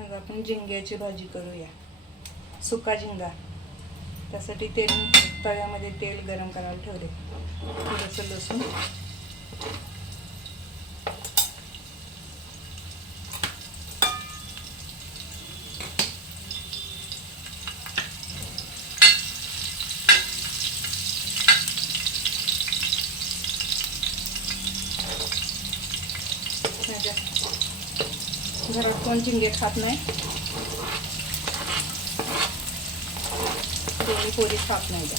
आज आपण झिंग्याची भाजी करूया, सुका झिंगा. त्यासाठी तव्यामध्ये तेल गरम करायला ठेवले. थोडंसं लसूण, घरात कोण झिंगे खात नाही, कोणी पोळी खात नाही. त्या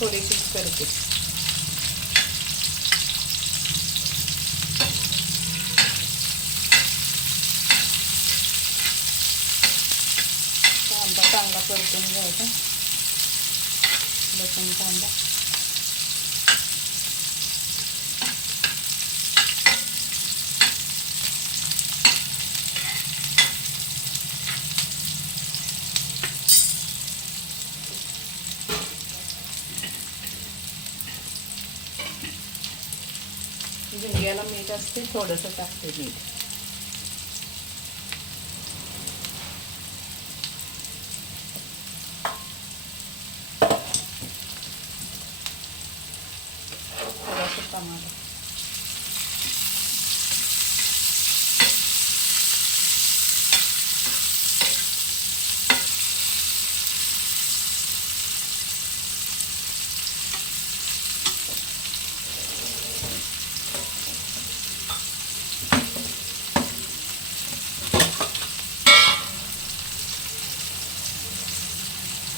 थोडीशीच करते. कांदा चांगला परतून घ्यायचा, लसूण कांदा. झिंग्याला मीठ असते, थोडंसं टाकते मीठ. थोडंसं टमाटर.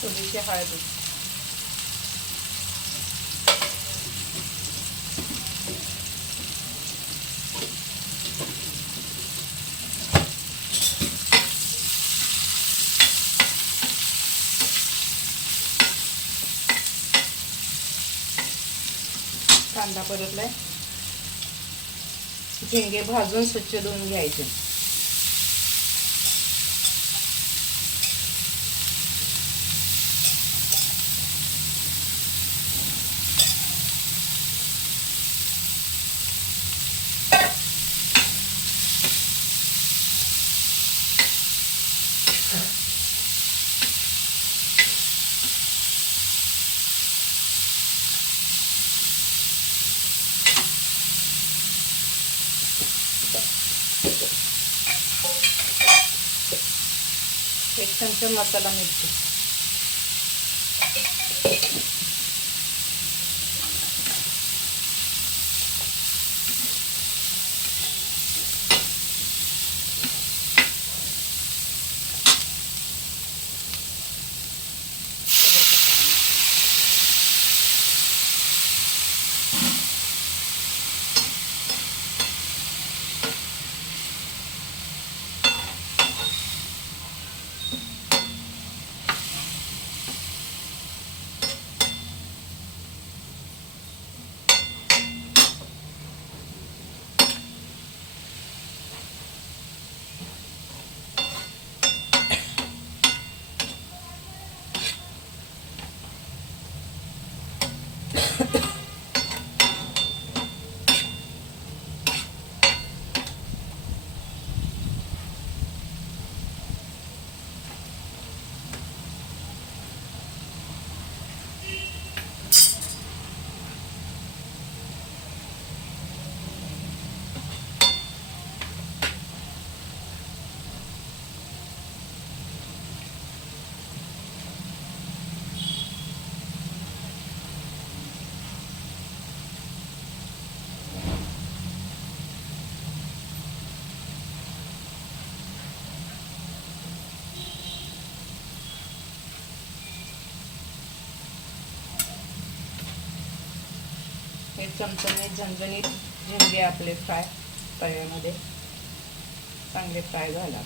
थोडीशी हळद. कांदा परतलाय. झिंगे भाजून स्वच्छ धुवून घ्यायचे. एक चमचा मसाला मिरची. एक चमच्याने झणझणीत झिंगे आपले फ्राय तव्यामध्ये चांगले फ्राय झाला.